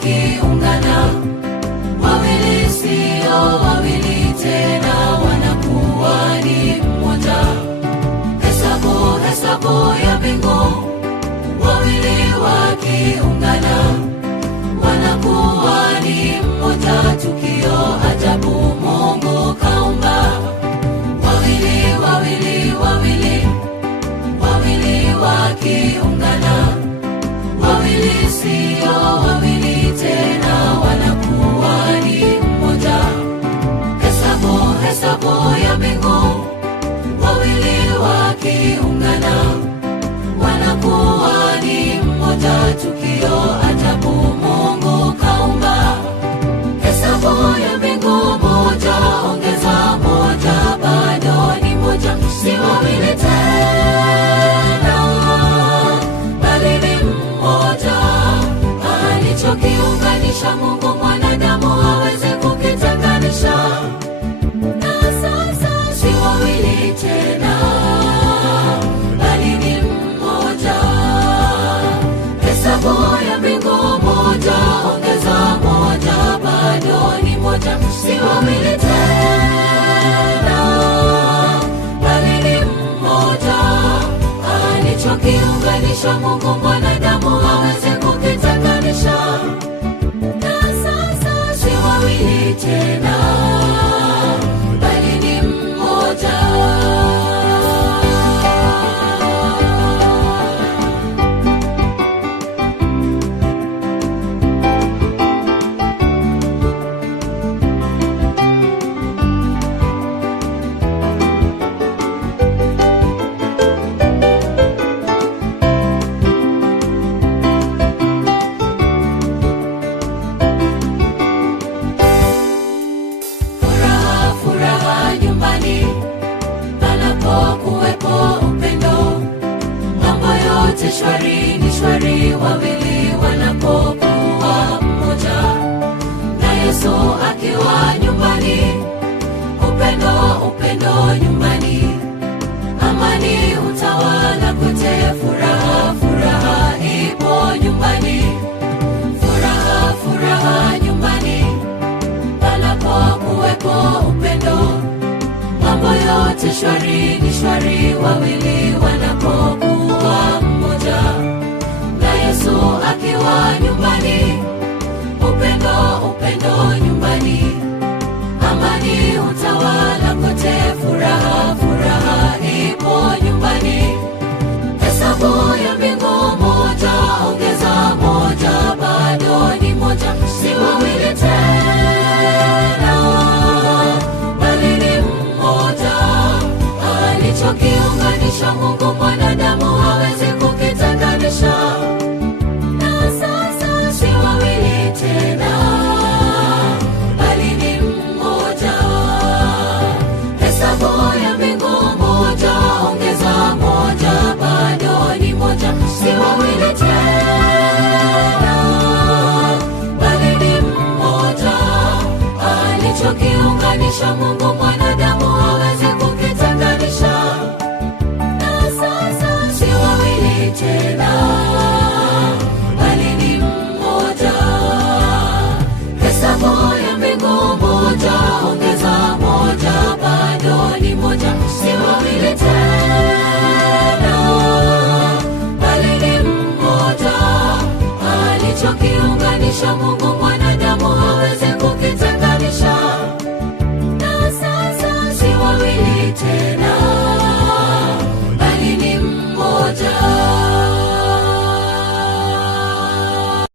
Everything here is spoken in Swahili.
wakiungana, wawili sio wawili tena, wanakuwa ni mmoja. Hesabu ya mbingu, wawili wakiungana, wanakuwa ni mmoja. Tukio ajabu Mungu kaumba, wawili wakiungana, wawili sio wawili tena, wanakuwa ni mmoja. Hesabu ya mbingu, wawili wakiungana, wanakuwa ni mmoja. Tukio ajabu Mungu kaumba, hesabu ya mbingu moja ongeza moja bado ni moja, si wawili tena, bali ni mmoja. Alichokiunganisha Mungu mwanadamu hawezi kukitenganisha. Na sasa si wawili tena, bali ni mmoja. Hesabu ya mbingu moja ongeza moja bado ni moja, si wawili tena, bali ni mmoja. Alichokiunganisha Mungu mwanadamu hawezi kukitenganisha. Na sasa si wawili tena, bali ni mmoja. Furaha nyumbani panapokuwepo upendo, mambo yote shwari ni shwari, wawili wanapokuwa mmoja. Na Yesu akiwa nyumbani, upendo nyumbani, amani hutawala kote. Furaha ipo nyumbani, furaha nyumbani panapokuwepo upendo, mambo yote shwari ni shwari, wawili wanapokuwa mmoja. Na Yesu akiwa nyumbani, upendo nyumbani, amani hutawala kote. Furaha ipo nyumbani. Hesabu ya mbingu moja ongeza moja bado ni moja, si wawili tena, bali ni mmoja. Alichokiunganisha Mungu mwanadamu hawezi kukitenganisha. Na sasa si wawili tena, bali ni mmoja. Hesabu ya mbingu moja ongeza moja bado ni moja, si wawili tena, bali ni mmoja. Alichokiunganisha Mungu mwanadamu hawezi kukitenganisha. Na sasa si wawili tena, bali ni mmoja. Hesabu ya mbingu moja ongeza moja bado ni moja, si wawili tena, bali ni mmoja. Alichokiunganisha Mungu